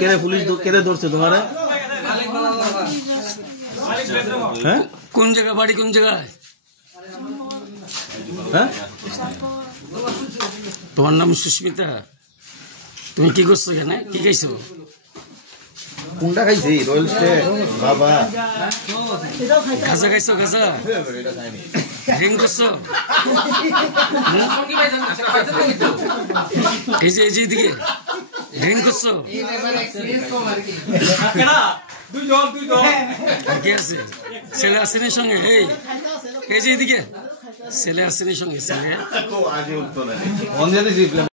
কেরে পুলিশ কেরে ধরছে তোমারে? হ্যাঁ, কোন জায়গা বাড়ি, কোন জায়গায়? হ্যাঁ, তোমার নাম সুস্মিতা? তুমি কি করছো এখানে? কি খাইছো? কোনটা খাইছি? রয়্যাল স্টেক বাবা। গাঁজা খাইছো? গাঁজা ড্রিঙ্ক করছো? এই যে এদিকে ড্রিঙ্ক করছো? আর কে আছে? ছেলে আসেনি সঙ্গে? এই যে এদিকে ছেলে আসেনি সঙ্গে? ছেলে